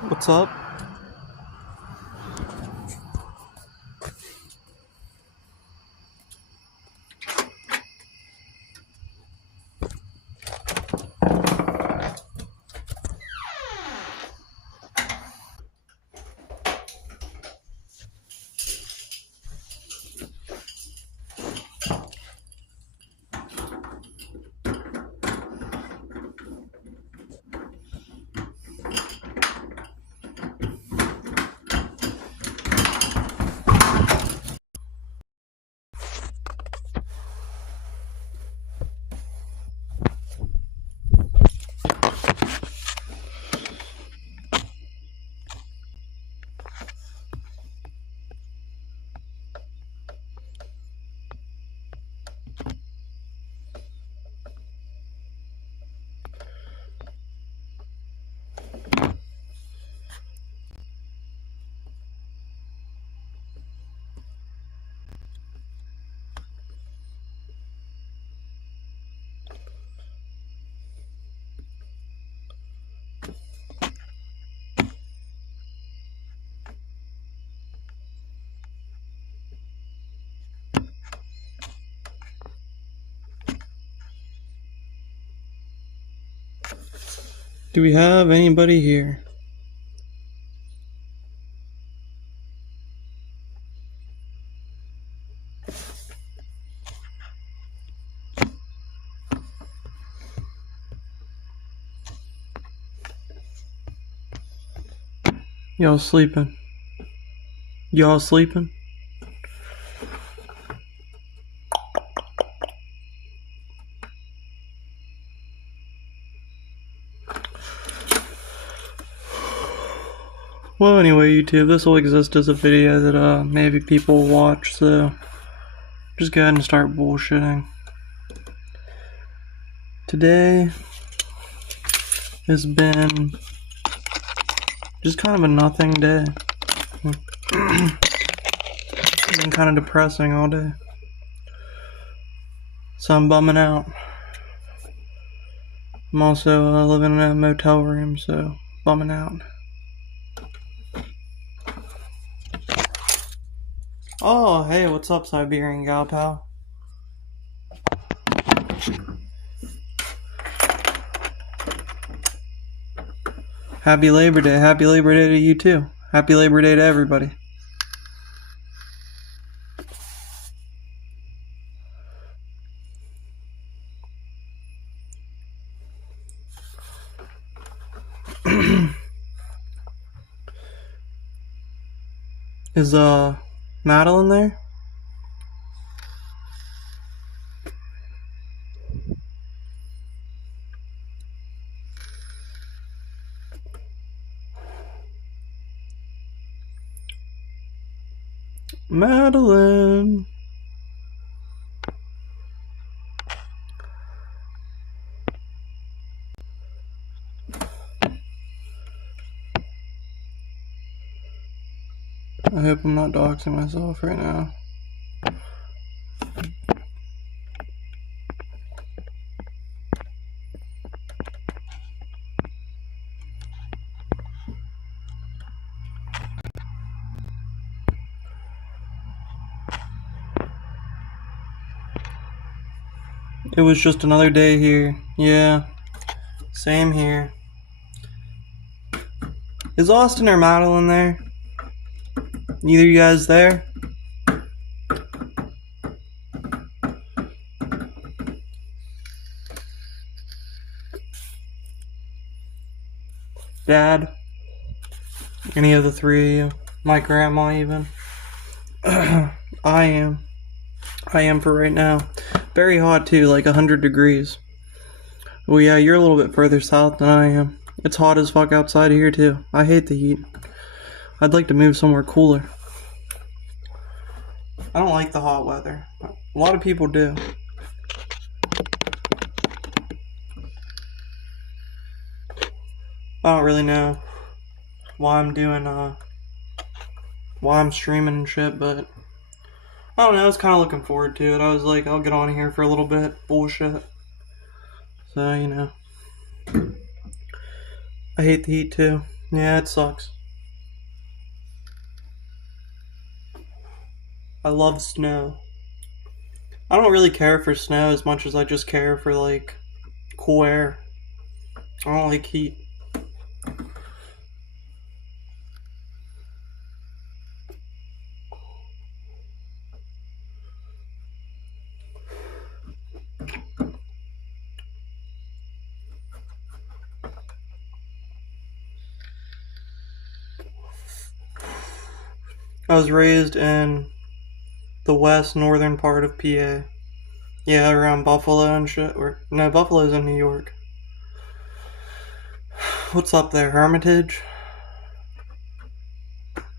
What's up? Do we have anybody here? Y'all sleeping? Y'all sleeping? Well, anyway, YouTube, this will exist as a video that maybe people will watch, so just go ahead and start bullshitting. Today has been just kind of a nothing day. It's been kind of depressing all day, so I'm bumming out. I'm also living in a motel room, so bumming out. Oh, hey, what's up, Siberian gal pal? Happy Labor Day. Happy Labor Day to you too. Happy Labor Day to everybody. Is Madeline there? Madeline. I hope I'm not doxing myself right now. It was just another day here. Yeah, same here. Is Austin or Madeline there? Neither of you guys there? Dad? Any of the three of you? My grandma even? I am. I am for right now. Very hot too, like 100 degrees. Well, yeah, you're a little bit further south than I am. It's hot as fuck outside here too. I hate the heat. I'd like to move somewhere cooler. I don't like the hot weather. A lot of people do. I don't really know why I'm doing, why I'm streaming and shit, but I don't know, I was kind of looking forward to it. I was like, I'll get on here for a little bit, bullshit. So, you know. I hate the heat too. Yeah, it sucks. I love snow. I don't really care for snow as much as I just care for, like, cool air. I don't like heat. I was raised in the west northern part of PA. Yeah, around Buffalo and shit. Or no, Buffalo's in New York. What's up there, Hermitage?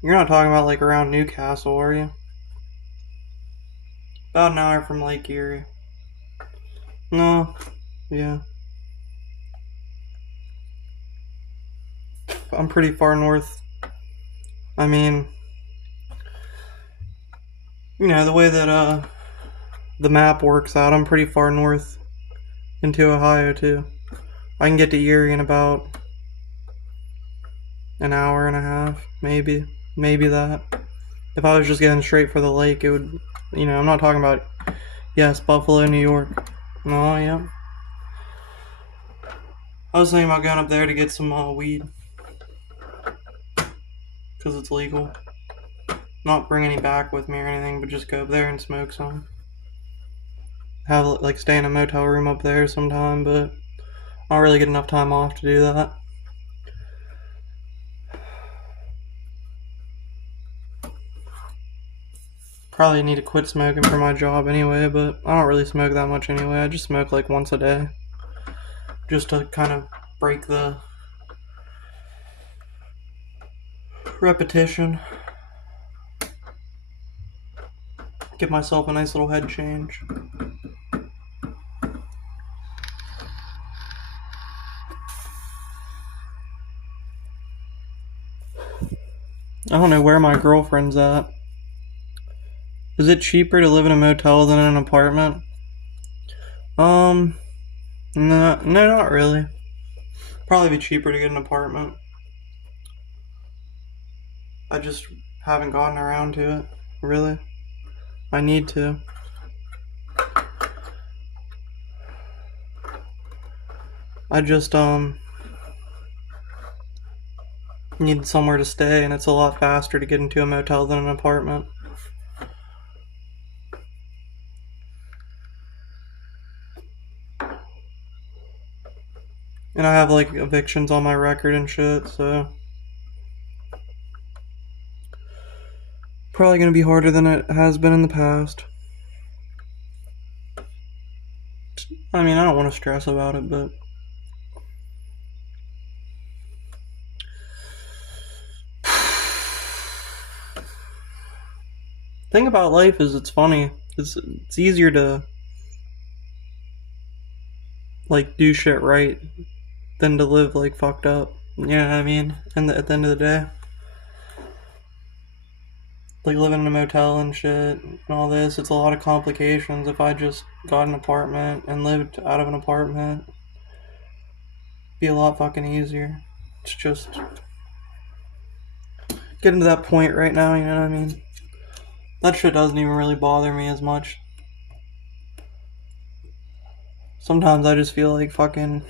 You're not talking about like around Newcastle, are you? About an hour from Lake Erie. No, yeah. I'm pretty far north. I mean, you know, the way that the map works out, I'm pretty far north into Ohio too. I can get to Erie in about an hour and a half, maybe that. If I was just getting straight for the lake, it would, you know, I'm not talking about, yes, Buffalo, New York. Oh, yeah. I was thinking about going up there to get some weed. Because it's legal. Not bring any back with me or anything, but just go up there and smoke some. Have, like, stay in a motel room up there sometime, but I don't really get enough time off to do that. Probably need to quit smoking for my job anyway, but I don't really smoke that much anyway. I just smoke like once a day. Just to kind of break the repetition. Give myself a nice little head change. I don't know where my girlfriend's at. Is it cheaper to live in a motel than in an apartment? No, not really. Probably be cheaper to get an apartment. I just haven't gotten around to it, really. I need to. I just, need somewhere to stay, and it's a lot faster to get into a motel than an apartment. And I have, like, evictions on my record and shit, so probably gonna be harder than it has been in the past. I mean, I don't want to stress about it, but thing about life is it's funny. It's easier to like do shit right than to live like fucked up. You know what I mean? And at the end of the day, like living in a motel and shit and all this, it's a lot of complications. If I just got an apartment and lived out of an apartment, it'd be a lot fucking easier. It's just getting to that point right now, you know what I mean? That shit doesn't even really bother me as much. Sometimes I just feel like fucking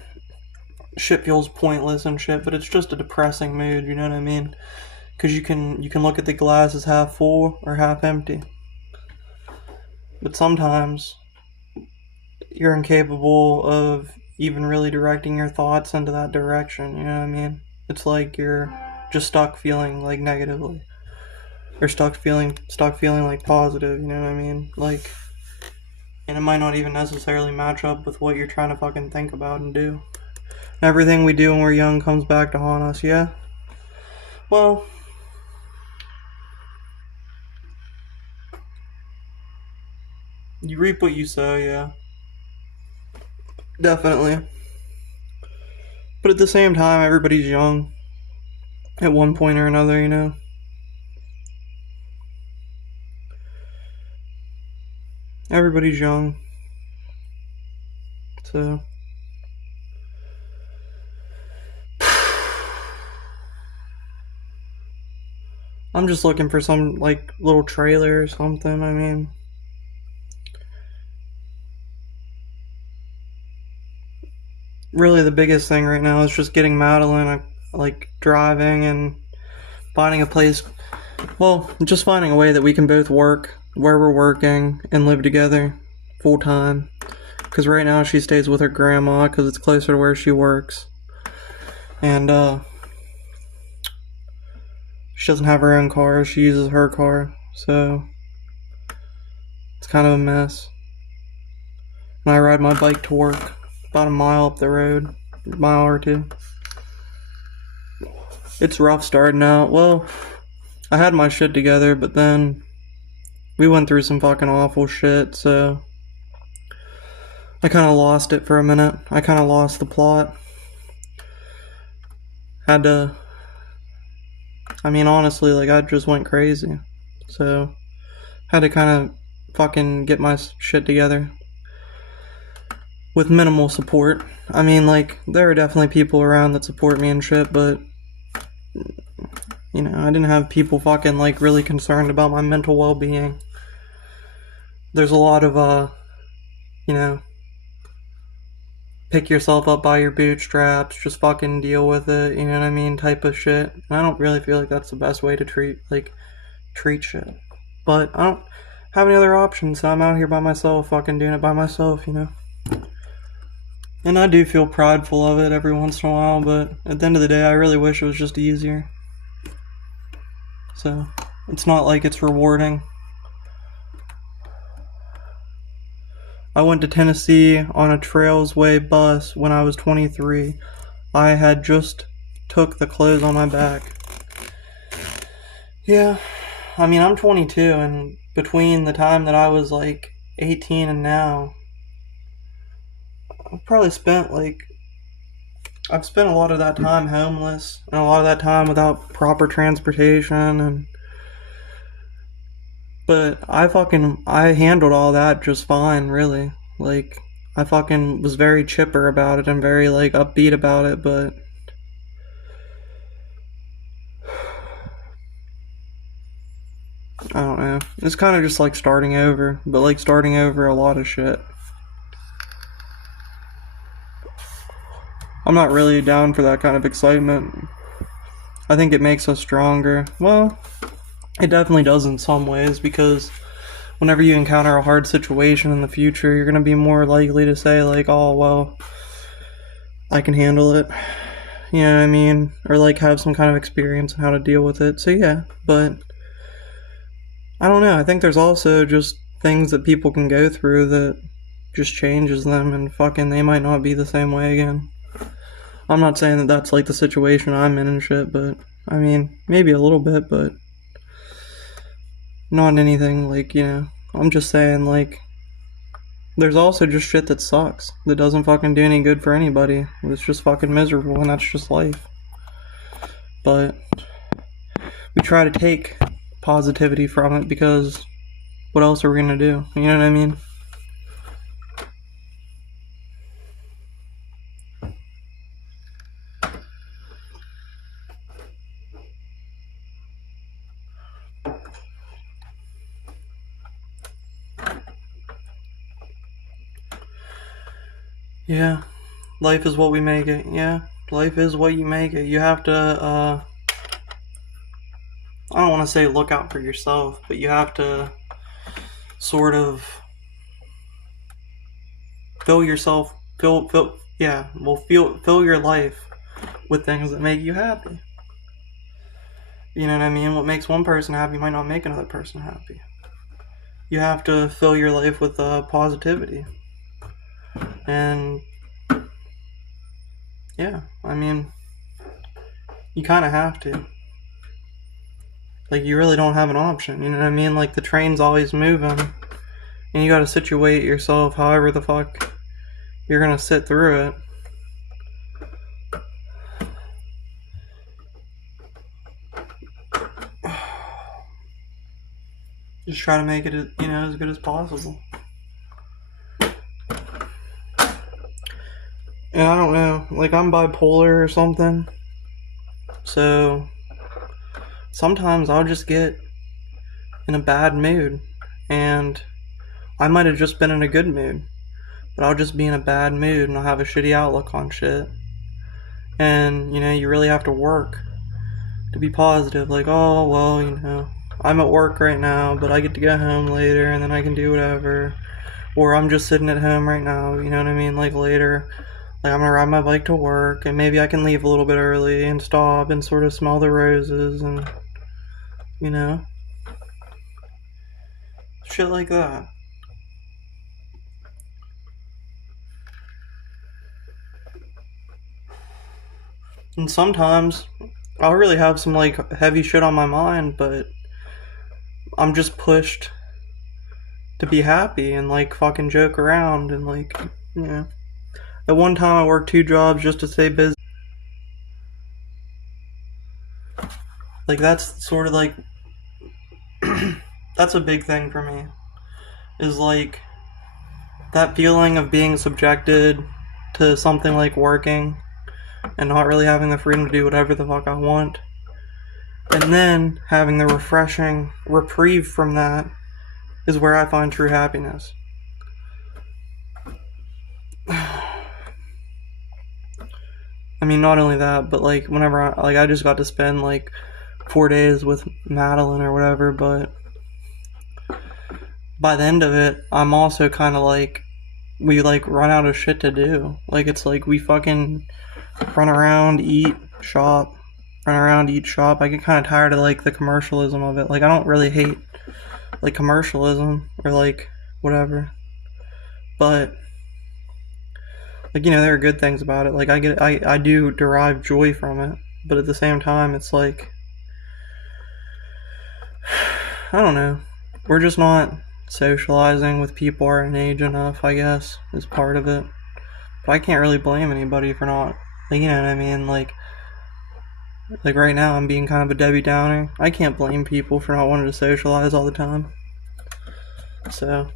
shit feels pointless and shit, but it's just a depressing mood, you know what I mean? Because you can look at the glass as half full or half empty. But sometimes you're incapable of even really directing your thoughts into that direction, you know what I mean? It's like you're just stuck feeling like negatively. Or stuck feeling like positive, you know what I mean? Like, and it might not even necessarily match up with what you're trying to fucking think about and do. Everything we do when we're young comes back to haunt us, yeah? Well, you reap what you sow, yeah. Definitely. But at the same time, everybody's young. At one point or another, you know? Everybody's young. So I'm just looking for some, like, little trailer or something, I mean. Really, the biggest thing right now is just getting Madeline, like, driving and finding a place. Well, just finding a way that we can both work where we're working and live together full time. Because right now she stays with her grandma because it's closer to where she works. And, she doesn't have her own car. She uses her car. So, it's kind of a mess. And I ride my bike to work about a mile up the road. A mile or two. It's rough starting out. Well, I had my shit together, but then we went through some fucking awful shit, so I kind of lost it for a minute. I kind of lost the plot. Had to, I mean, honestly, like, I just went crazy. So, had to kind of fucking get my shit together. With minimal support. I mean, like, there are definitely people around that support me and shit, but, you know, I didn't have people fucking, like, really concerned about my mental well-being. There's a lot of, you know, pick yourself up by your bootstraps, just fucking deal with it, you know what I mean, type of shit. And I don't really feel like that's the best way to treat shit. But I don't have any other options, so I'm out here by myself, fucking doing it by myself, you know. And I do feel prideful of it every once in a while, but at the end of the day, I really wish it was just easier. So, it's not like it's rewarding. I went to Tennessee on a Trailsway bus when I was 23. I had just took the clothes on my back. Yeah, I mean, I'm 22, and between the time that I was, like, 18 and now, I've probably spent, like, I've spent a lot of that time homeless, and a lot of that time without proper transportation, but I handled all that just fine, really. Like, I fucking was very chipper about it and very, like, upbeat about it, but I don't know. It's kind of just like starting over, but like starting over a lot of shit. I'm not really down for that kind of excitement. I think it makes us stronger. Well, it definitely does in some ways, because whenever you encounter a hard situation in the future, you're going to be more likely to say, like, oh, well, I can handle it. You know what I mean? Or, like, have some kind of experience on how to deal with it. So, yeah, but I don't know. I think there's also just things that people can go through that just changes them, and fucking they might not be the same way again. I'm not saying that that's, like, the situation I'm in and shit, but, I mean, maybe a little bit, but not anything, like, you know, I'm just saying, like, there's also just shit that sucks, that doesn't fucking do any good for anybody. It's just fucking miserable, and that's just life. But we try to take positivity from it, because what else are we gonna do? You know what I mean? Yeah, life is what we make it. Yeah, life is what you make it. You have to, I don't want to say look out for yourself, but you have to sort of fill your life with things that make you happy. You know what I mean? What makes one person happy might not make another person happy. You have to fill your life with positivity. And yeah, I mean, you kind of have to. Like, you really don't have an option, you know what I mean? Like, the train's always moving, and you gotta situate yourself however the fuck you're gonna sit through it. Just try to make it, you know, as good as possible. And I don't know, like, I'm bipolar or something, so sometimes I'll just get in a bad mood, and I might have just been in a good mood, but I'll just be in a bad mood and I'll have a shitty outlook on shit. And, you really have to work to be positive. Like, oh, well, I'm at work right now, but I get to go home later and then I can do whatever. Or I'm just sitting at home right now, you know what I mean? Like, later, like, I'm gonna ride my bike to work and maybe I can leave a little bit early and stop and sort of smell the roses and, shit like that. And sometimes I'll really have some, like, heavy shit on my mind, but I'm just pushed to be happy and, like, fucking joke around and, like, At one time I worked 2 jobs just to stay busy. Like, that's sort of, like, that's a big thing for me. Is, like, that feeling of being subjected to something like working and not really having the freedom to do whatever the fuck I want. And then having the refreshing reprieve from that is where I find true happiness. I mean, not only that, but, like, whenever I just got to spend, like, 4 days with Madeline or whatever, but by the end of it, I'm also kind of like, we, like, run out of shit to do. Like, it's like we fucking run around, eat, shop, I get kind of tired of, like, the commercialism of it. Like, I don't really hate, like, commercialism or, like, whatever, but, like, there are good things about it. Like, I do derive joy from it, but at the same time, it's like, I don't know, we're just not socializing with people our own age enough, I guess, is part of it. But I can't really blame anybody for not, like, you know what I mean, like right now I'm being kind of a Debbie Downer. I can't blame people for not wanting to socialize all the time. So,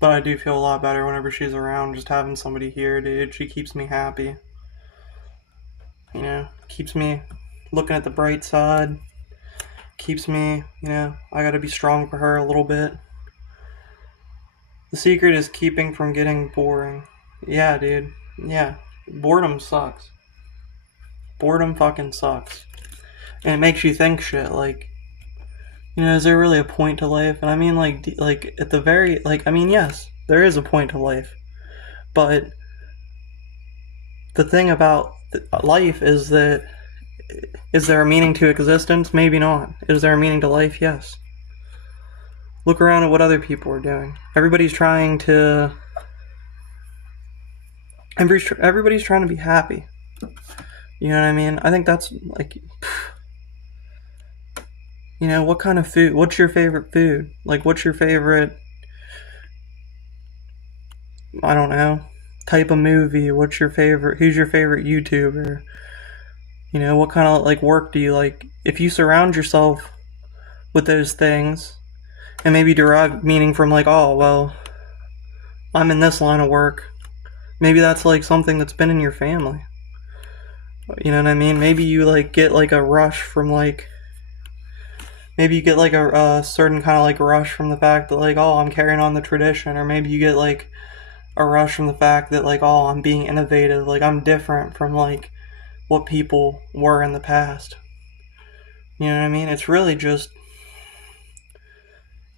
but I do feel a lot better whenever she's around, just having somebody here, dude. She keeps me happy. Keeps me looking at the bright side. Keeps me, I gotta be strong for her a little bit. The secret is keeping from getting boring. Yeah, dude. Yeah. Boredom sucks. Boredom fucking sucks. And it makes you think shit, like, is there really a point to life? And I mean, like at the very, like, I mean, yes, there is a point to life. But the thing about life is that, is there a meaning to existence? Maybe not. Is there a meaning to life? Yes. Look around at what other people are doing. Everybody's trying to be happy. You know what I mean? I think that's, like, what kind of food? What's your favorite food? Like, what's your favorite, I don't know, type of movie? Who's your favorite YouTuber? What kind of, like, work do you like? If you surround yourself with those things and maybe derive meaning from, like, oh, well, I'm in this line of work, maybe that's, like, something that's been in your family. You know what I mean? Maybe you, like, get, like, a rush from, like, maybe you get, like, a certain kind of, like, rush from the fact that, like, oh, I'm carrying on the tradition. Or maybe you get, like, a rush from the fact that, like, oh, I'm being innovative. Like, I'm different from, like, what people were in the past. You know what I mean? It's really just,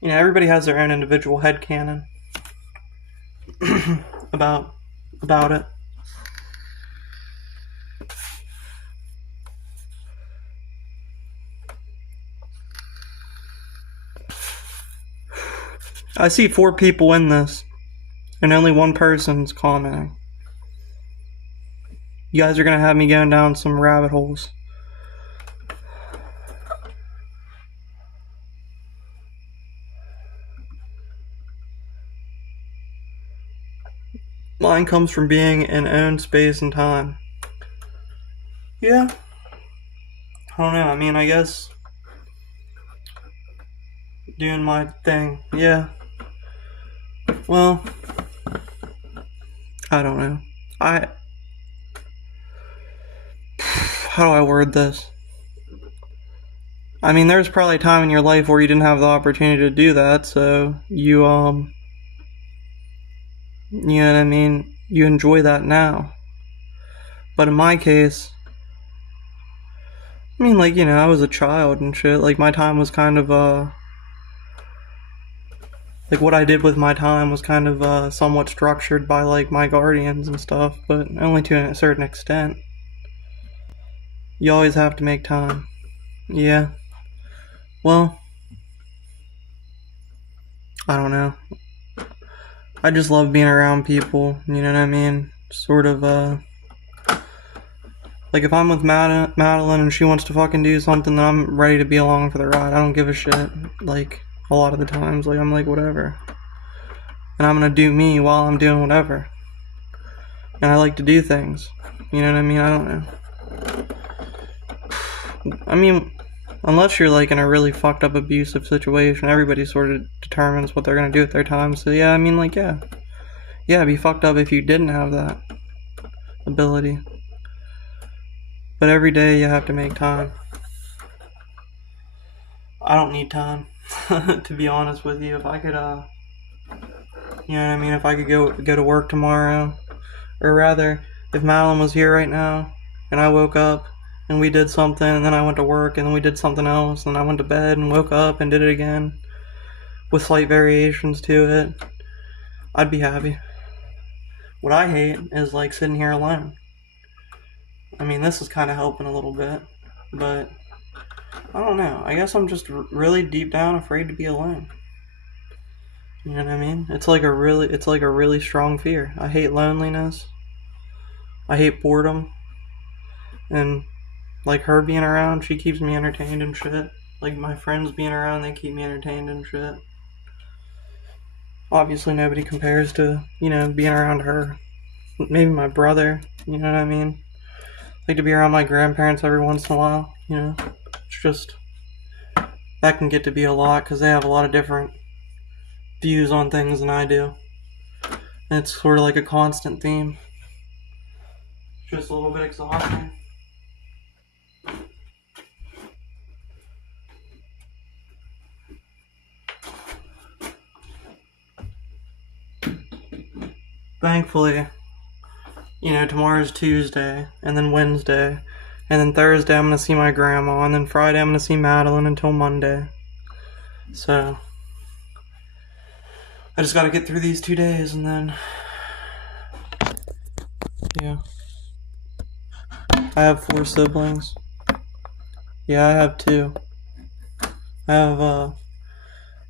everybody has their own individual headcanon about it. I see 4 people in this, and only one person's commenting. You guys are gonna have me going down some rabbit holes. Mine comes from being in own space and time. Yeah. I don't know, I mean, I guess doing my thing. Yeah. Well, I don't know. How do I word this? I mean, there's probably a time in your life where you didn't have the opportunity to do that, so you know what I mean? You enjoy that now. But in my case, I mean, like, I was a child and shit. Like, my time was kind of, like, what I did with my time was kind of, somewhat structured by, like, my guardians and stuff, but only to a certain extent. You always have to make time. Yeah. Well, I don't know. I just love being around people, you know what I mean? Sort of, like, if I'm with Madeline and she wants to fucking do something, then I'm ready to be along for the ride. I don't give a shit. Like, a lot of the times, like, I'm like, whatever. And I'm gonna do me while I'm doing whatever. And I like to do things. You know what I mean? I don't know. I mean, unless you're, like, in a really fucked up abusive situation, everybody sort of determines what they're gonna do with their time. So, yeah, I mean, like, yeah. Yeah, it'd be fucked up if you didn't have that ability. But every day you have to make time. I don't need time, to be honest with you. If I could, you know what I mean? If I could go to work tomorrow, or rather, if Madeline was here right now, and I woke up, and we did something, and then I went to work, and then we did something else, and I went to bed, and woke up, and did it again, with slight variations to it, I'd be happy. What I hate is, like, sitting here alone. I mean, this is kind of helping a little bit, but I don't know. I guess I'm just really deep down afraid to be alone. You know what I mean? It's like a really strong fear. I hate loneliness. I hate boredom. And like her being around, she keeps me entertained and shit. Like my friends being around, they keep me entertained and shit. Obviously nobody compares to, being around her. Maybe my brother, you know what I mean? Like to be around my grandparents every once in a while, It's just, that can get to be a lot because they have a lot of different views on things than I do. And it's sort of like a constant theme. Just a little bit exhausting. Thankfully, tomorrow's Tuesday, and then Wednesday, and then Thursday I'm gonna see my grandma, and then Friday I'm gonna see Madeline until Monday. So, I just gotta get through these 2 days, and then, yeah. I have 4 siblings. Yeah, I have 2. I have,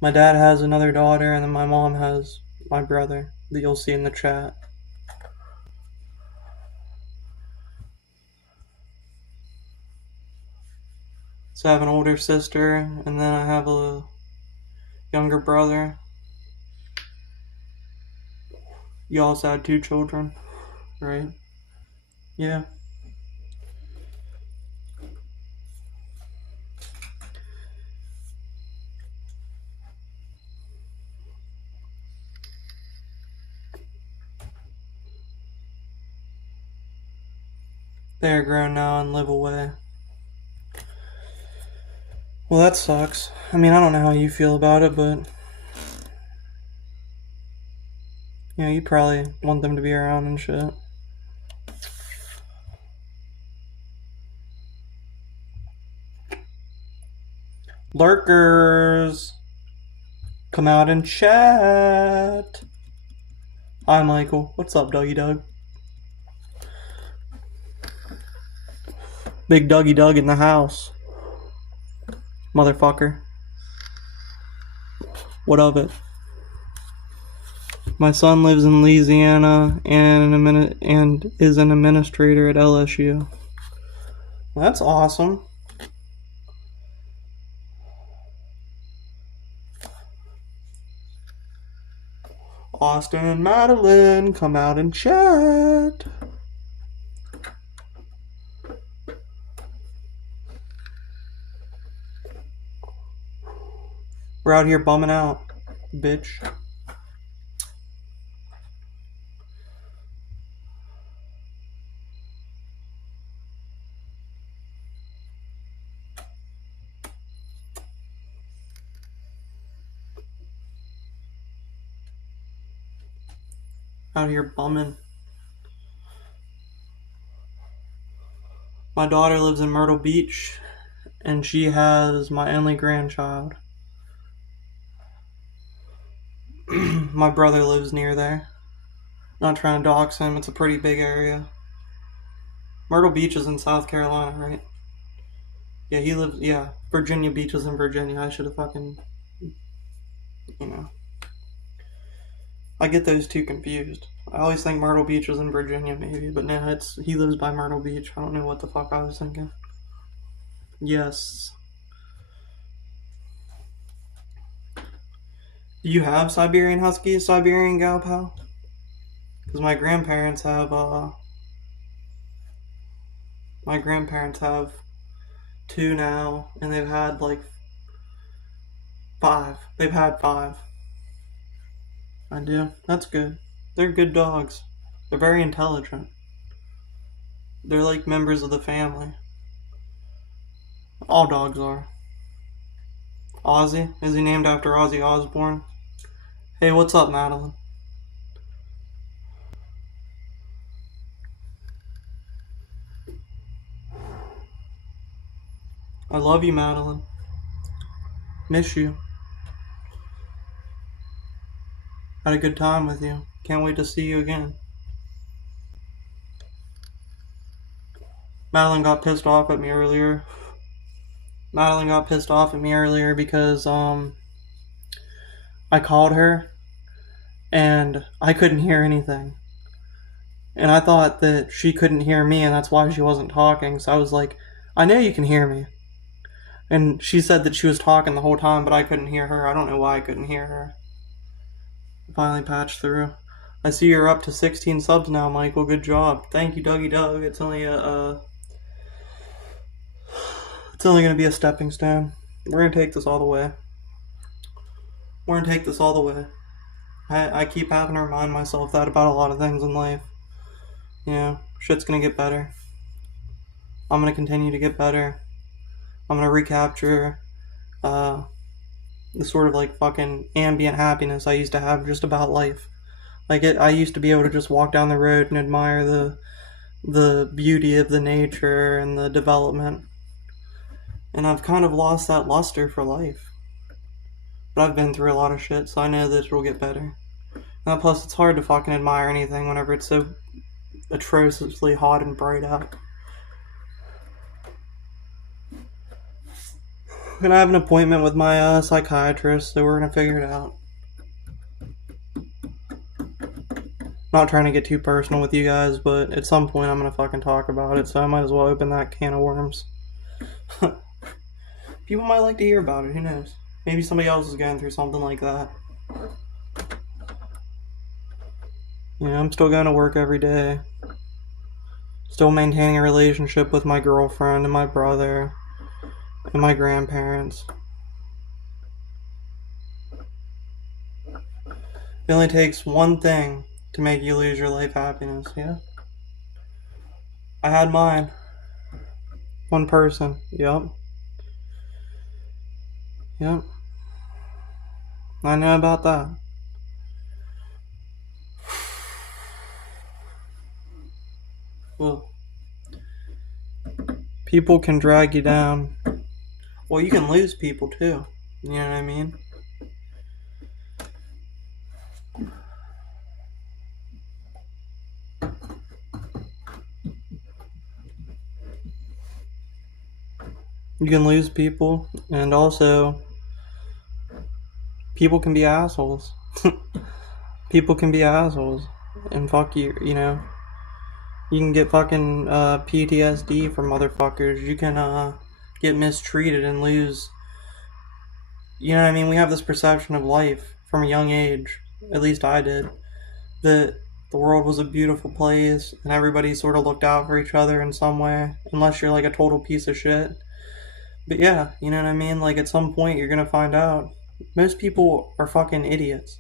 my dad has another daughter, and then my mom has my brother that you'll see in the chat. So I have an older sister, and then I have a younger brother. You also had 2 children, right? Yeah. They are grown now and live away. Well, that sucks. I mean, I don't know how you feel about it, but you probably want them to be around and shit. Lurkers, come out and chat. Hi, Michael. What's up, Dougie Doug? Big Dougie Doug in the house. Motherfucker. What of it? My son lives in Louisiana and is an administrator at LSU. That's awesome. Austin and Madeline, come out and chat. We're out here bumming out, bitch. Out here bumming. My daughter lives in Myrtle Beach, and she has my only grandchild. My brother lives near there. Not trying to dox him, it's a pretty big area. Myrtle Beach is in South Carolina, right? Yeah, he lives, yeah. Virginia Beach is in Virginia. I should have fucking, you know. I get those two confused. I always think Myrtle Beach was in Virginia, maybe, but no, he lives by Myrtle Beach. I don't know what the fuck I was thinking. Yes. Do you have Siberian Huskies, Siberian Gal Pal? Because my grandparents have two now, and they've had like 5. They've had 5. I do. That's good. They're good dogs. They're very intelligent. They're like members of the family. All dogs are. Ozzy? Is he named after Ozzy Osbourne? Hey, what's up, Madeline? I love you, Madeline. Miss you. Had a good time with you. Can't wait to see you again. Madeline got pissed off at me earlier. Because I called her and I couldn't hear anything. And I thought that she couldn't hear me and that's why she wasn't talking. So I was like, I know you can hear me. And she said that she was talking the whole time, but I couldn't hear her. I don't know why I couldn't hear her. Finally patched through. I see you're up to 16 subs now, Michael. Good job. Thank you, Dougie Doug. It's only going to be a stepping stone. We're going to take this all the way. I keep having to remind myself that about a lot of things in life. You know, shit's going to get better. I'm going to continue to get better. I'm going to recapture the sort of like fucking ambient happiness I used to have just about life. I used to be able to just walk down the road and admire the beauty of the nature and the development. And I've kind of lost that luster for life. But I've been through a lot of shit, so I know that it'll get better. And plus, it's hard to fucking admire anything whenever it's so atrociously hot and bright out. And I have an appointment with my psychiatrist, so we're gonna figure it out. Not trying to get too personal with you guys, but at some point I'm gonna fucking talk about it, so I might as well open that can of worms. People might like to hear about it, who knows? Maybe somebody else is going through something like that. You know, I'm still going to work every day. Still maintaining a relationship with my girlfriend and my brother and my grandparents. It only takes one thing to make you lose your life happiness, yeah? I had mine. One person, yep. Yep. I know about that. Well, people can drag you down. Well, you can lose people too. You know what I mean? You can lose people, and also people can be assholes. People can be assholes, and fuck you, you know. You can get fucking PTSD from motherfuckers. You can get mistreated and lose. You know what I mean? We have this perception of life from a young age, at least I did, that the world was a beautiful place and everybody sort of looked out for each other in some way, unless you're like a total piece of shit. But yeah, you know what I mean? Like at some point you're gonna find out most people are fucking idiots.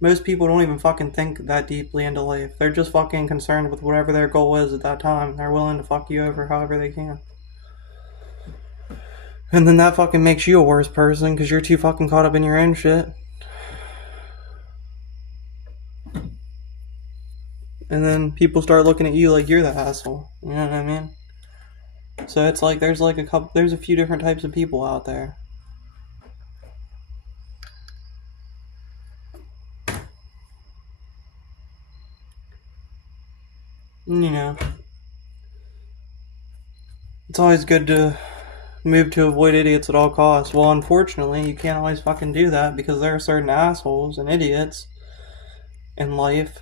Most people don't even fucking think that deeply into life. They're just fucking concerned with whatever their goal is at that time. They're willing to fuck you over however they can. And then that fucking makes you a worse person because you're too fucking caught up in your own shit. and then people start looking at you like you're the asshole. You know what I mean? So it's like there's a few different types of people out there. You know, it's always good to move to avoid idiots at all costs. Well, unfortunately, you can't always fucking do that because there are certain assholes and idiots in life.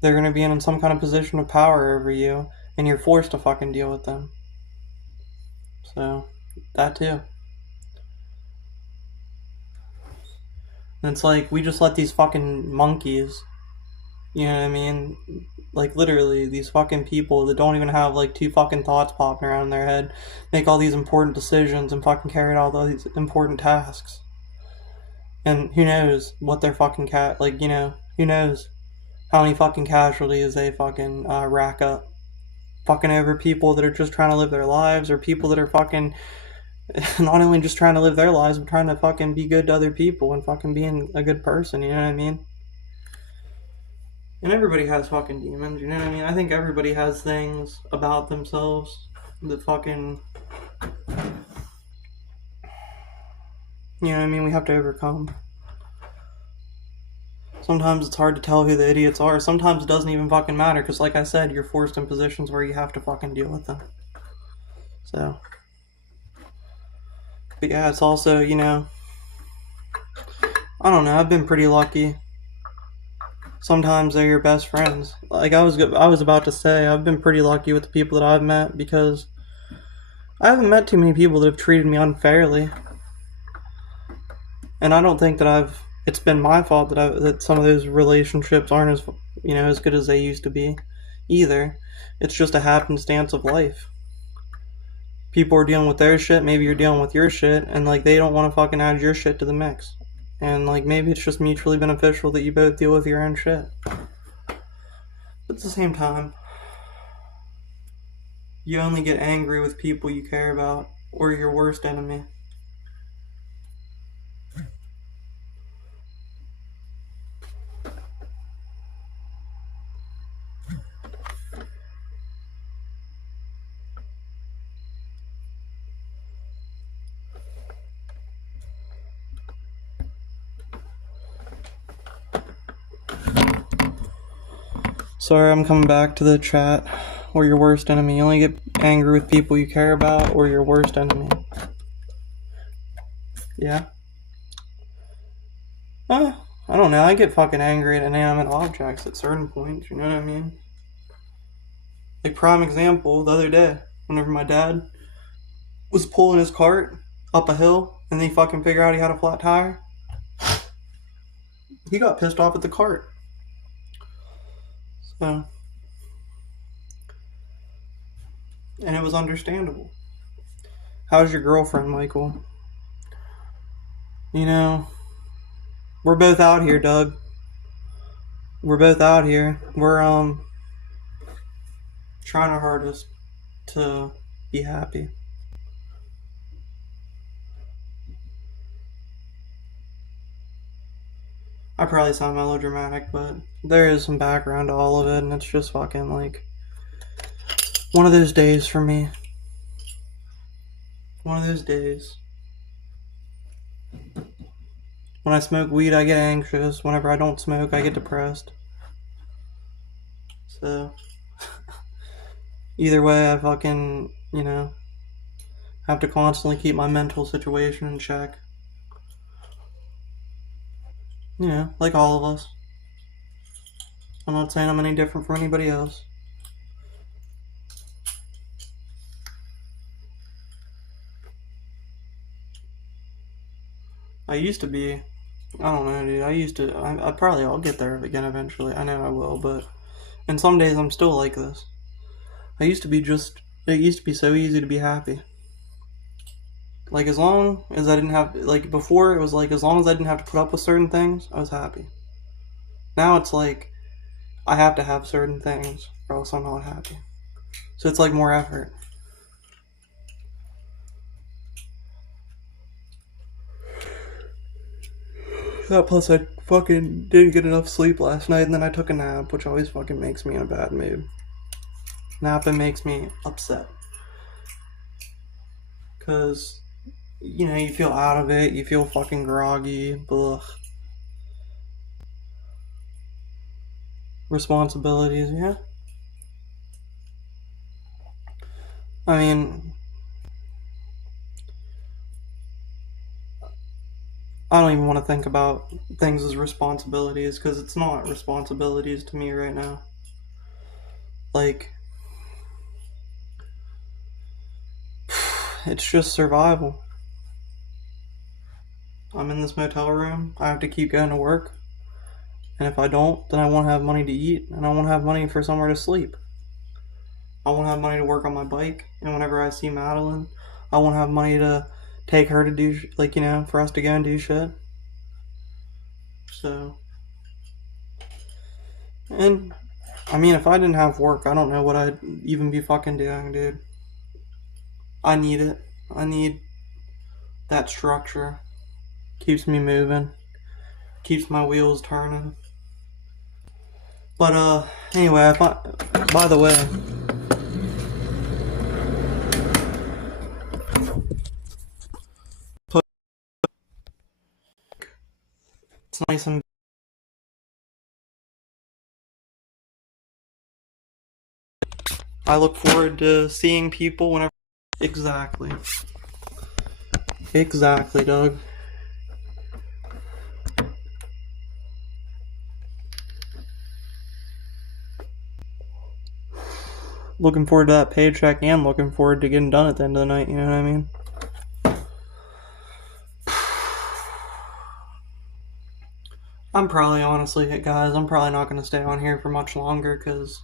They're going to be in some kind of position of power over you, and you're forced to fucking deal with them. So, that too. And it's like, we just let these fucking monkeys, you know what I mean? Like, literally, these fucking people that don't even have, like, two fucking thoughts popping around in their head make all these important decisions and fucking carry out all these important tasks. And who knows what their fucking who knows how many fucking casualties they fucking rack up. Fucking over people that are just trying to live their lives, or people that are fucking not only just trying to live their lives, but trying to fucking be good to other people and fucking being a good person, you know what I mean? And everybody has fucking demons, you know what I mean? I think everybody has things about themselves that fucking, you know what I mean, we have to overcome. Sometimes it's hard to tell who the idiots are. Sometimes it doesn't even fucking matter, because like I said, you're forced in positions where you have to fucking deal with them. So, but yeah, it's also, you know, I don't know, I've been pretty lucky. Sometimes they're your best friends. Like I was about to say, I've been pretty lucky with the people that I've met, because I haven't met too many people that have treated me unfairly. And I don't think that it's been my fault that some of those relationships aren't as, you know, as good as they used to be either. It's just a happenstance of life. People are dealing with their shit, maybe you're dealing with your shit, and like they don't want to fucking add your shit to the mix. And like maybe it's just mutually beneficial that you both deal with your own shit. But at the same time, you only get angry with people you care about, or your worst enemy. Sorry, I'm coming back to the chat. Or your worst enemy. You only get angry with people you care about, or your worst enemy. Yeah? I don't know. I get fucking angry at inanimate objects at certain points, you know what I mean? Like, prime example, the other day, whenever my dad was pulling his cart up a hill, and then he fucking figured out he had a flat tire, he got pissed off at the cart. So, and it was understandable. How's your girlfriend, Michael? You know, we're both out here, Doug. We're both out here. We're, trying our hardest to be happy. I probably sound melodramatic, but there is some background to all of it, and it's just fucking like one of those days for me. One of those days. When I smoke weed, I get anxious. Whenever I don't smoke, I get depressed. So, either way, I fucking, you know, have to constantly keep my mental situation in check. You know, like all of us. I'm not saying I'm any different from anybody else. I used to be, I don't know, dude. I'll get there again eventually. I know I will, but, and some days I'm still like this. It used to be so easy to be happy. Like, as long as I didn't have, like, before, it was like, as long as I didn't have to put up with certain things, I was happy. Now it's like, I have to have certain things, or else I'm not happy. So it's like more effort. Plus, I fucking didn't get enough sleep last night, and then I took a nap, which always fucking makes me in a bad mood. Napping makes me upset. Because, you know, you feel out of it, you feel fucking groggy, ugh. Responsibilities, yeah. I mean, I don't even want to think about things as responsibilities, because it's not responsibilities to me right now. Like, it's just survival. I'm in this motel room, I have to keep going to work, and if I don't, then I won't have money to eat, and I won't have money for somewhere to sleep. I won't have money to work on my bike, and whenever I see Madeline, I won't have money to take her to do, like, you know, for us to go and do shit. So, and, I mean, if I didn't have work, I don't know what I'd even be fucking doing, dude. I need it. I need that structure. Keeps me moving. Keeps my wheels turning. But, anyway, by the way, it's nice and I look forward to seeing people whenever. Exactly. Exactly, Doug. Looking forward to that paycheck and looking forward to getting done at the end of the night, you know what I mean? I'm probably, honestly, guys, I'm probably not going to stay on here for much longer because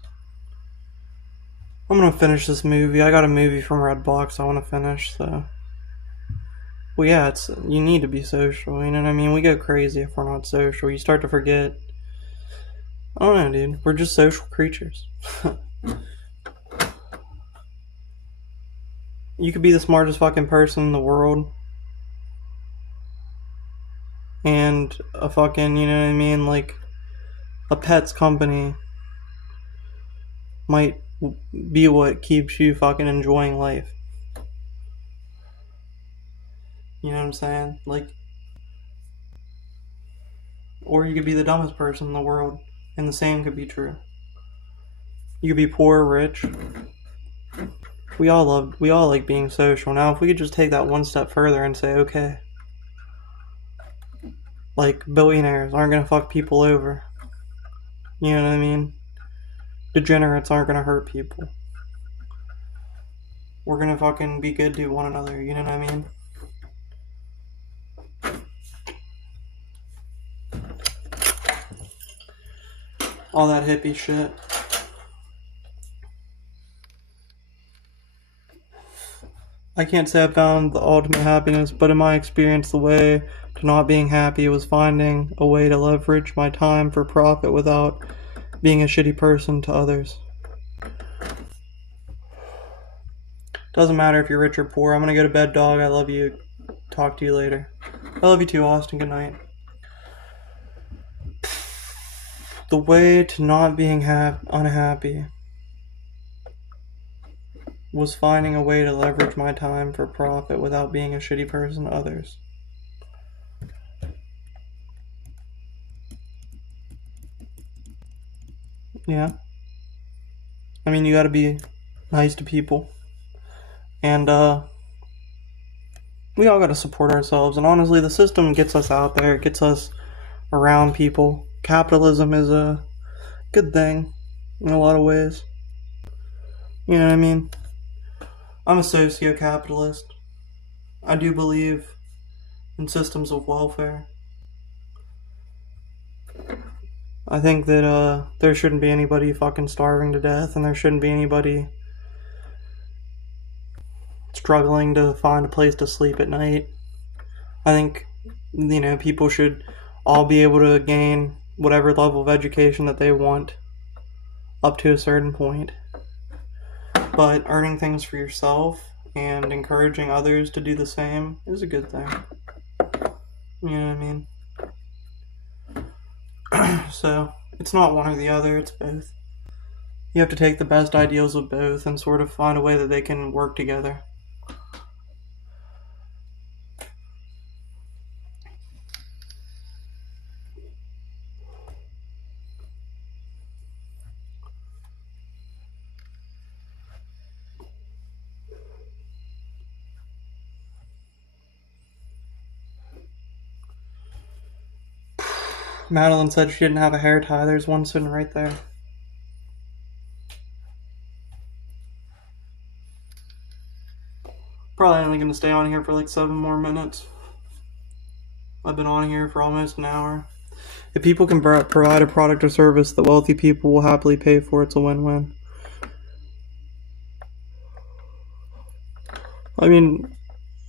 I'm going to finish this movie. I got a movie from Redbox I want to finish, so. Well, yeah, you need to be social, you know what I mean? We go crazy if we're not social. You start to forget. I don't know, dude. We're just social creatures. You could be the smartest fucking person in the world. And a fucking, you know what I mean? Like, a pet's company might be what keeps you fucking enjoying life. You know what I'm saying? Like, or you could be the dumbest person in the world, and the same could be true. You could be poor or rich. We all like being social. Now, if we could just take that one step further and say, okay, like, billionaires aren't gonna fuck people over. You know what I mean? Degenerates aren't gonna hurt people. We're gonna fucking be good to one another, you know what I mean? All that hippie shit. I can't say I found the ultimate happiness, but in my experience, the way to not being happy was finding a way to leverage my time for profit without being a shitty person to others. Doesn't matter if you're rich or poor. I'm gonna go to bed, dog. I love you. Talk to you later. I love you too, Austin. Good night. The way to not being unhappy was finding a way to leverage my time for profit without being a shitty person to others. Yeah. I mean, you gotta be nice to people. And, we all gotta support ourselves. And honestly, the system gets us out there. It gets us around people. Capitalism is a good thing in a lot of ways. You know what I mean? I'm a socio-capitalist. I do believe in systems of welfare. I think that there shouldn't be anybody fucking starving to death, and there shouldn't be anybody struggling to find a place to sleep at night. I think, you know, people should all be able to gain whatever level of education that they want up to a certain point. But earning things for yourself and encouraging others to do the same is a good thing. You know what I mean? So, it's not one or the other, it's both. You have to take the best ideals of both and sort of find a way that they can work together. Madeline said she didn't have a hair tie. There's one sitting right there. Probably only going to stay on here for like 7 more minutes. I've been on here for almost an hour. If people can provide a product or service that wealthy people will happily pay for, it's a win-win. I mean,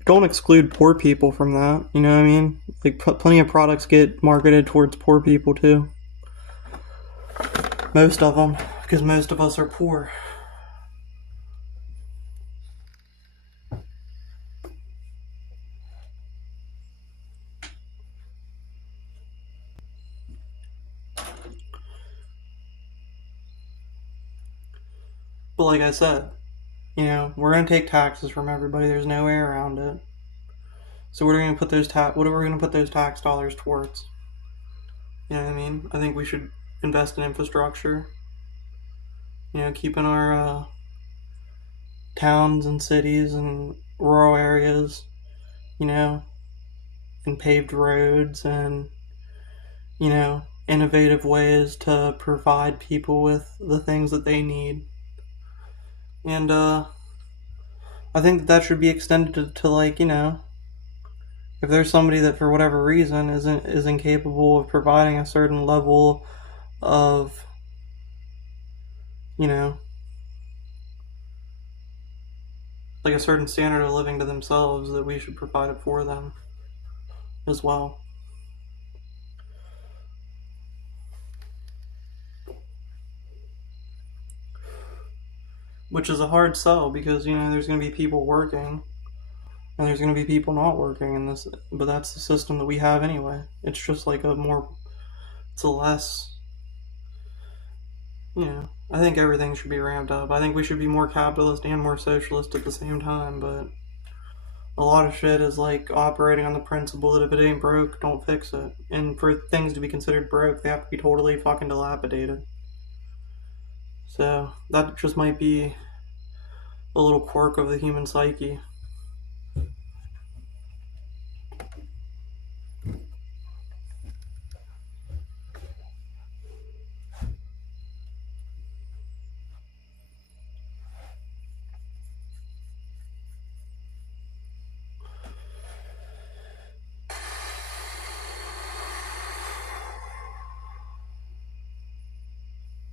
don't exclude poor people from that. You know what I mean? Like, plenty of products get marketed towards poor people too. Most of them, because most of us are poor. But like I said, you know, we're going to take taxes from everybody. There's no way around it. So what are we going to put those tax dollars towards? You know what I mean? I think we should invest in infrastructure. You know, keeping our towns and cities and rural areas, you know, and paved roads and, you know, innovative ways to provide people with the things that they need. And I think that should be extended to like, you know, if there's somebody that for whatever reason is incapable of providing a certain level of, you know, like a certain standard of living to themselves, that we should provide it for them as well. Which is a hard sell because, you know, there's going to be people working and there's going to be people not working in this, but that's the system that we have anyway. It's just like it's a less, you know, I think everything should be ramped up. I think we should be more capitalist and more socialist at the same time, but a lot of shit is like operating on the principle that if it ain't broke, don't fix it. And for things to be considered broke, they have to be totally fucking dilapidated. So that just might be a little quirk of the human psyche.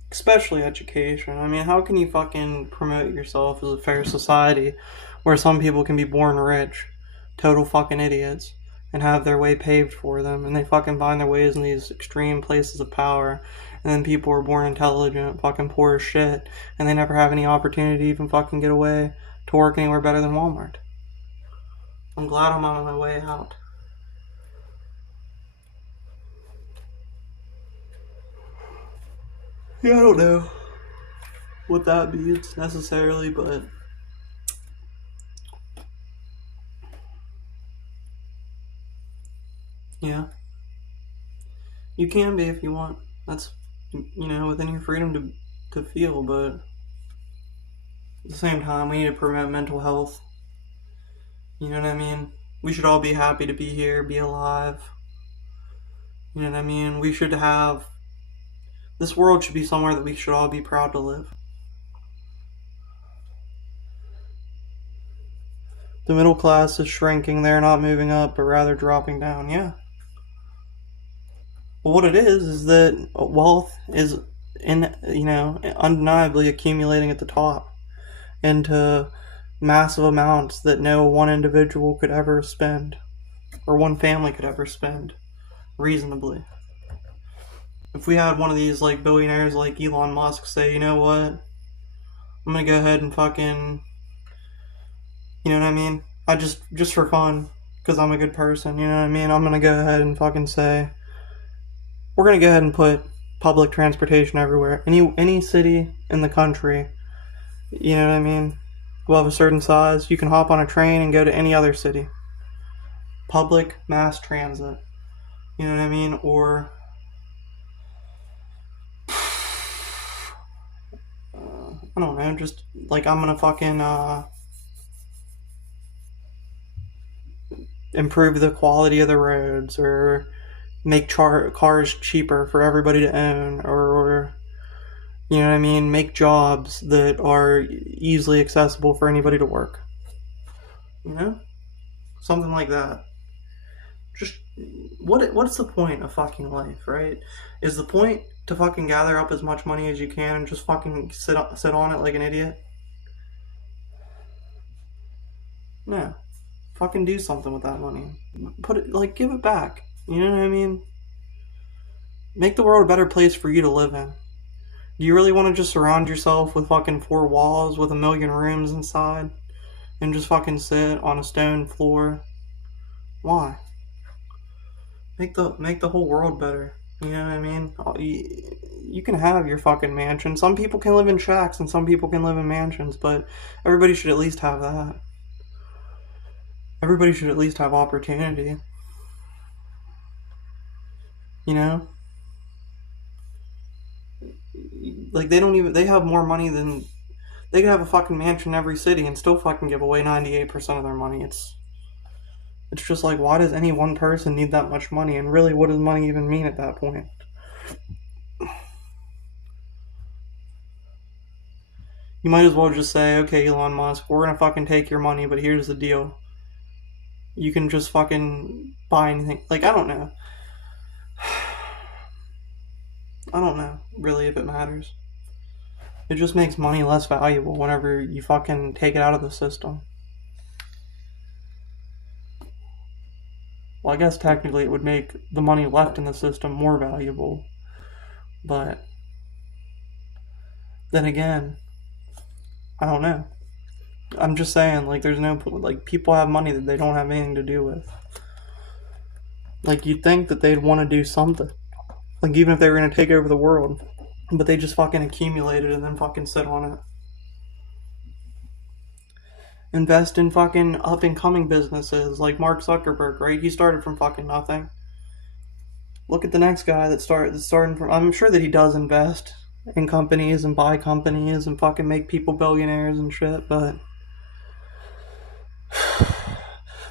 Especially education. I mean, how can you fucking promote yourself as a fair society where some people can be born rich, total fucking idiots, and have their way paved for them, and they fucking find their ways in these extreme places of power, and then people are born intelligent, fucking poor as shit, and they never have any opportunity to even fucking get away to work anywhere better than Walmart. I'm glad I'm on my way out. Yeah, I don't know what that means necessarily, but yeah, you can be if you want. That's, you know, within your freedom to feel, but at the same time, we need to promote mental health. You know what I mean? We should all be happy to be here, be alive. You know what I mean? We should have, this world should be somewhere that we should all be proud to live. The middle class is shrinking. They're not moving up, but rather dropping down. Yeah. Well, what it is that wealth is, you know, undeniably accumulating at the top into massive amounts that no one individual could ever spend, or one family could ever spend reasonably. If we had one of these like billionaires like Elon Musk say, you know what, I'm gonna go ahead and fucking, you know what I mean? I just for fun, because I'm a good person, you know what I mean? I'm gonna go ahead and fucking say, we're gonna go ahead and put public transportation everywhere. Any city in the country, you know what I mean, above a certain size, you can hop on a train and go to any other city. Public mass transit. You know what I mean? Or I don't know, just like I'm gonna fucking improve the quality of the roads, or make cars cheaper for everybody to own, or you know what I mean, make jobs that are easily accessible for anybody to work. You know? Something like that. Just what's the point of fucking life, right? Is the point to fucking gather up as much money as you can and just fucking sit on it like an idiot? No. Fucking do something with that money. Put it, like, give it back. You know what I mean? Make the world a better place for you to live in. Do you really want to just surround yourself with fucking 4 walls with a million rooms inside and just fucking sit on a stone floor? Why? Make the whole world better. You know what I mean? You can have your fucking mansion. Some people can live in shacks and some people can live in mansions, but everybody should at least have that. Everybody should at least have opportunity. You know? Like, they have more money than, they could have a fucking mansion in every city and still fucking give away 98% of their money. It's just like, why does any one person need that much money? And really, what does money even mean at that point? You might as well just say, okay, Elon Musk, we're gonna fucking take your money, but here's the deal. You can just fucking buy anything. Like, I don't know. I don't know, really, if it matters. It just makes money less valuable whenever you fucking take it out of the system. Well, I guess technically it would make the money left in the system more valuable. But then again, I don't know. I'm just saying, like, there's no, like, people have money that they don't have anything to do with. Like, you'd think that they'd want to do something. Like, even if they were going to take over the world. But they just fucking accumulate it and then fucking sit on it. Invest in fucking up and coming businesses like Mark Zuckerberg, right? He started from fucking nothing. Look at the next guy that's starting from. I'm sure that he does invest in companies and buy companies and fucking make people billionaires and shit, but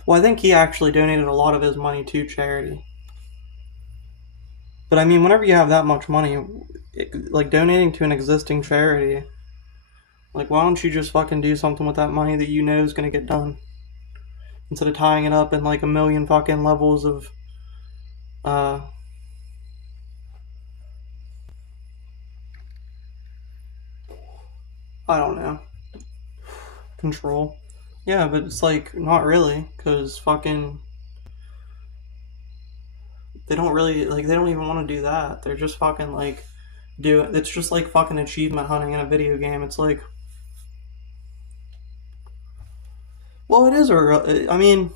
well, I think he actually donated a lot of his money to charity. But I mean, whenever you have that much money, like donating to an existing charity, like, why don't you just fucking do something with that money that you know is gonna get done? Instead of tying it up in like a million fucking levels of, I don't know, control. Yeah, but it's like, not really, because fucking, they don't really, like, they don't even want to do that. They're just fucking like, it's just like fucking achievement hunting in a video game. It's like, well, it is I mean,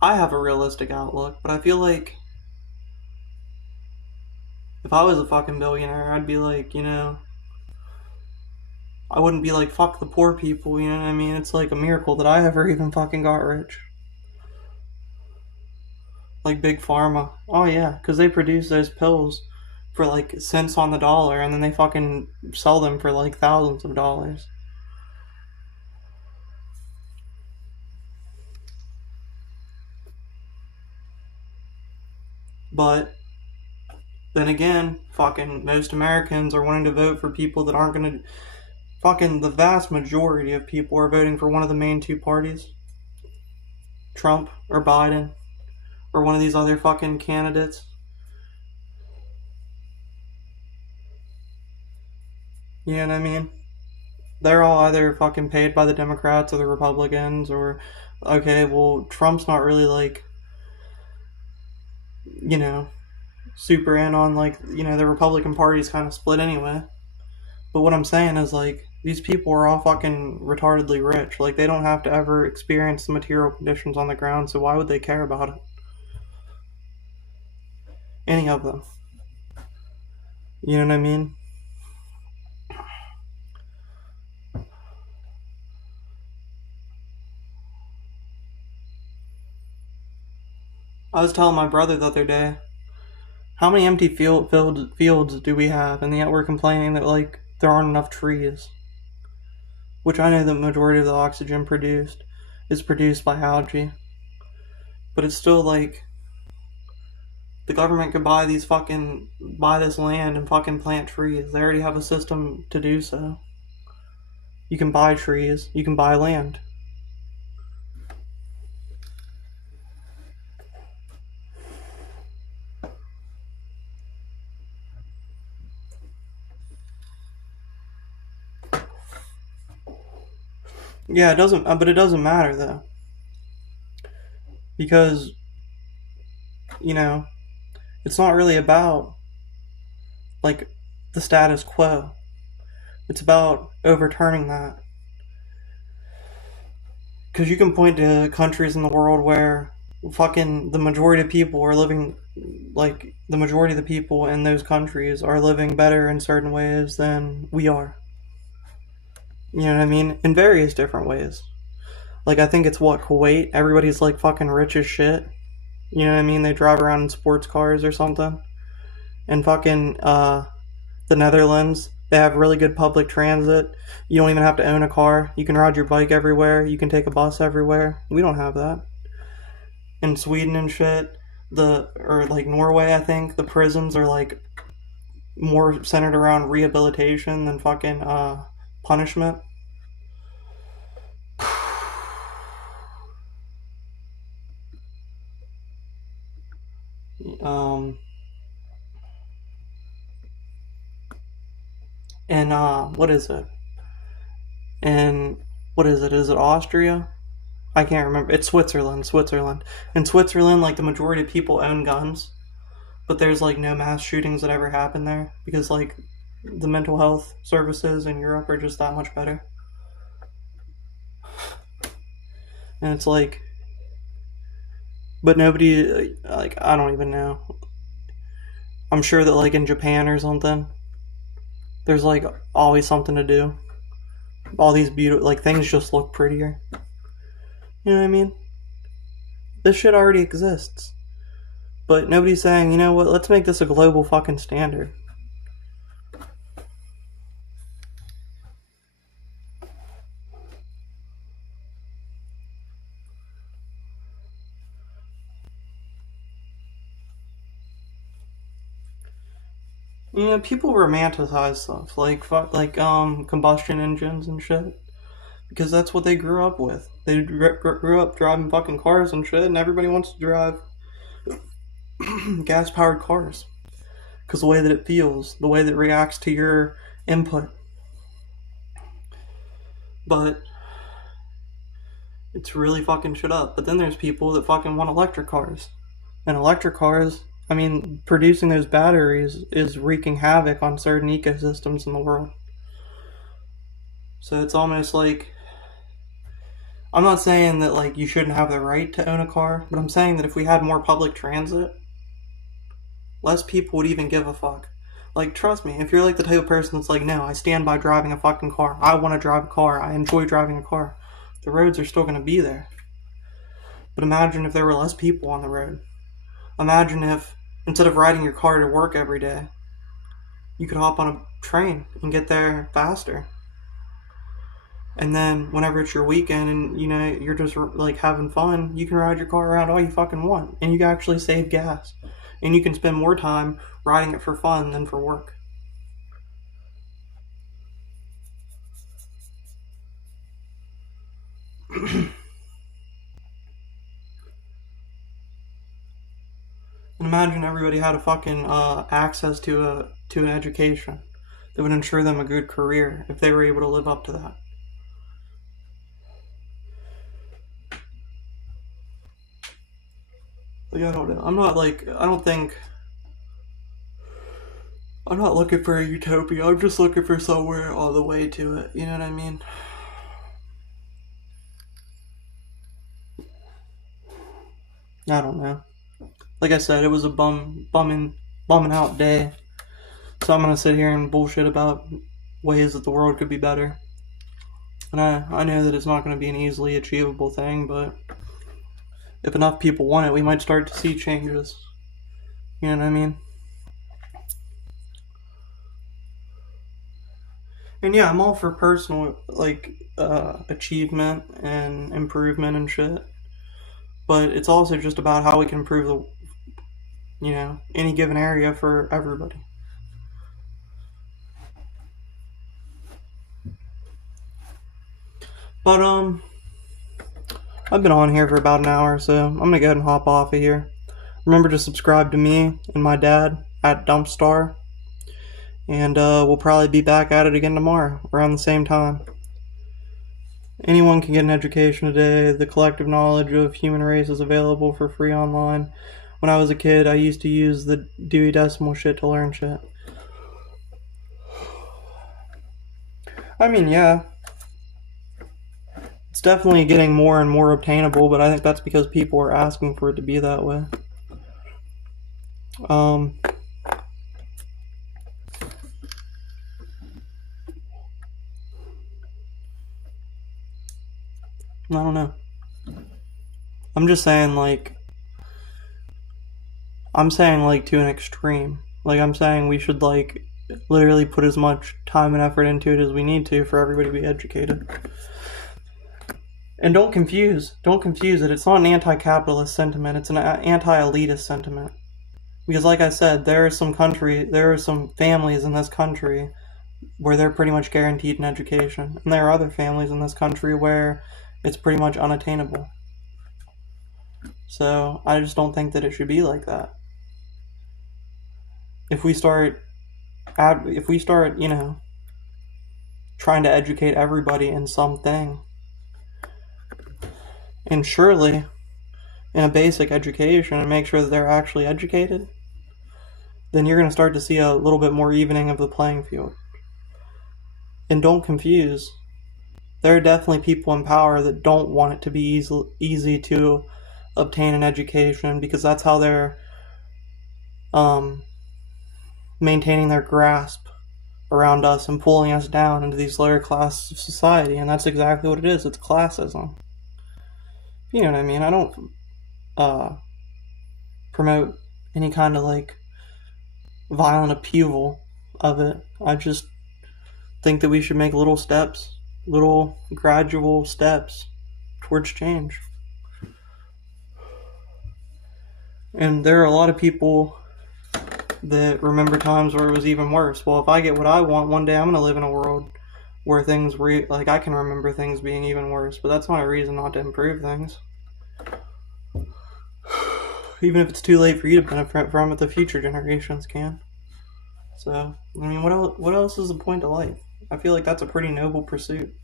I have a realistic outlook, but I feel like if I was a fucking billionaire, I'd be like, you know, I wouldn't be like, fuck the poor people, you know what I mean? It's like a miracle that I ever even fucking got rich. Like Big Pharma. Oh yeah, because they produce those pills for like cents on the dollar and then they fucking sell them for like thousands of dollars. But then again, fucking most Americans are wanting to vote for people that aren't gonna. Fucking the vast majority of people are voting for one of the main two parties, Trump or Biden, or one of these other fucking candidates. You know what I mean? They're all either fucking paid by the Democrats or the Republicans, or, okay, well, Trump's not really like, you know, super in on, like, you know, the Republican Party's kind of split anyway. But what I'm saying is, like, these people are all fucking retardedly rich. Like, they don't have to ever experience the material conditions on the ground, so why would they care about it? Any of them. You know what I mean? I was telling my brother the other day, how many empty fields do we have, and yet we're complaining that like there aren't enough trees? Which I know the majority of the oxygen produced is produced by algae, but it's still like the government could buy this land and fucking plant trees. They already have a system to do so. You can buy trees, you can buy land. Yeah, but it doesn't matter though. Because, you know, it's not really about like the status quo. It's about overturning that. Because you can point to countries in the world where fucking the majority of people are living, like, the majority of the people in those countries are living better in certain ways than we are. You know what I mean? In various different ways. Like, I think it's Kuwait? Everybody's like fucking rich as shit. You know what I mean? They drive around in sports cars or something. And fucking, the Netherlands, they have really good public transit. You don't even have to own a car. You can ride your bike everywhere. You can take a bus everywhere. We don't have that. In Sweden and shit, or like Norway, I think, the prisons are like more centered around rehabilitation than fucking punishment. And what is it? And what is it? Is it Austria? I can't remember. It's Switzerland. In Switzerland, like the majority of people own guns, but there's like no mass shootings that ever happen there because like the mental health services in Europe are just that much better. And it's like, but nobody, like, I don't even know. I'm sure that like in Japan or something, there's like always something to do. All these beautiful, like, things just look prettier. You know what I mean? This shit already exists. But nobody's saying, you know what, let's make this a global fucking standard. You know, people romanticize stuff like combustion engines and shit because that's what they grew up with. They grew up driving fucking cars and shit, and everybody wants to drive gas-powered cars because the way that it feels, the way that it reacts to your input. But it's really fucking shit up. But then there's people that fucking want electric cars, and electric cars, I mean, producing those batteries is wreaking havoc on certain ecosystems in the world. So it's almost like, I'm not saying that like you shouldn't have the right to own a car, but I'm saying that if we had more public transit, less people would even give a fuck. Like, trust me, if you're like the type of person that's like, no, I stand by driving a fucking car. I want to drive a car. I enjoy driving a car. The roads are still going to be there. But imagine if there were less people on the road. Imagine if, instead of riding your car to work every day, you could hop on a train and get there faster. And then whenever it's your weekend and, you know, you're just like having fun, you can ride your car around all you fucking want. And you can actually save gas. And you can spend more time riding it for fun than for work. And imagine everybody had a fucking access to an education that would ensure them a good career if they were able to live up to that. Like, I don't know. I'm not looking for a utopia. I'm just looking for somewhere on the way to it. You know what I mean? I don't know. Like I said, it was a bumming bumming out day. So I'm gonna sit here and bullshit about ways that the world could be better. And I know that it's not gonna be an easily achievable thing, but if enough people want it, we might start to see changes. You know what I mean? And yeah, I'm all for personal, like, achievement and improvement and shit. But it's also just about how we can improve any given area for everybody. But, I've been on here for about an hour, so I'm gonna go ahead and hop off of here. Remember to subscribe to me and my dad at Dumpstar. And we'll probably be back at it again tomorrow, around the same time. Anyone can get an education today. The collective knowledge of human race is available for free online. When I was a kid, I used to use the Dewey Decimal shit to learn shit. I mean, yeah. It's definitely getting more and more obtainable, but I think that's because people are asking for it to be that way. I don't know. I'm just saying, like, to an extreme. Like, I'm saying we should, like, literally put as much time and effort into it as we need to for everybody to be educated. And don't confuse it. It's not an anti-capitalist sentiment. It's an anti-elitist sentiment. Because, like I said, there are some families in this country where they're pretty much guaranteed an education. And there are other families in this country where it's pretty much unattainable. So, I just don't think that it should be like that. If we start, trying to educate everybody in something, and surely in a basic education, and make sure that they're actually educated, then you're going to start to see a little bit more evening of the playing field. And don't confuse. There are definitely people in power that don't want it to be easy to obtain an education, because that's how they're maintaining their grasp around us and pulling us down into these lower classes of society. And that's exactly what it is. It's classism. You know what I mean? I don't promote any kind of, like, violent upheaval of it. I just think that we should make little gradual steps towards change. And there are a lot of people that remember times where it was even worse. Well, if I get what I want, one day I'm going to live in a world where things I can remember things being even worse, but that's not a reason not to improve things. Even if it's too late for you to benefit from it, the future generations can. So, I mean, what else is the point of life? I feel like that's a pretty noble pursuit.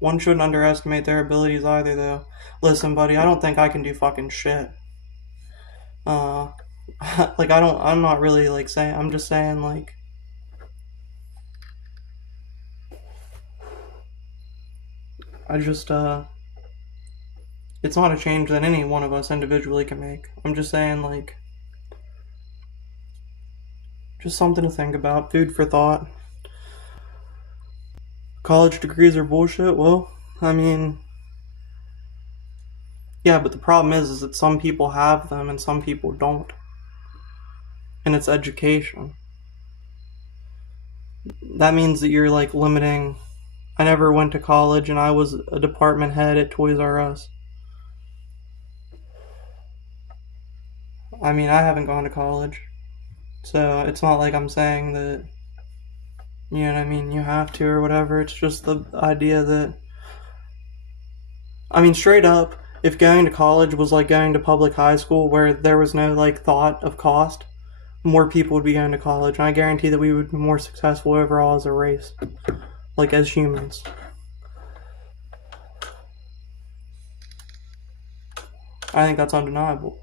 One shouldn't underestimate their abilities either, though. Listen, buddy, I don't think I can do fucking shit. I'm not really, like, saying, I'm just saying, like, it's not a change that any one of us individually can make. I'm just saying, like, just something to think about, food for thought. College degrees are bullshit? Well, I mean, yeah, but the problem is that some people have them and some people don't. And it's education. That means that you're, like, limiting. I never went to college, and I was a department head at Toys R Us. I mean, I haven't gone to college, so it's not like I'm saying that, you know what I mean, you have to or whatever. It's just the idea that, I mean, straight up, if going to college was like going to public high school where there was no, like, thought of cost, more people would be going to college, and I guarantee that we would be more successful overall as a race, like, as humans. I think that's undeniable.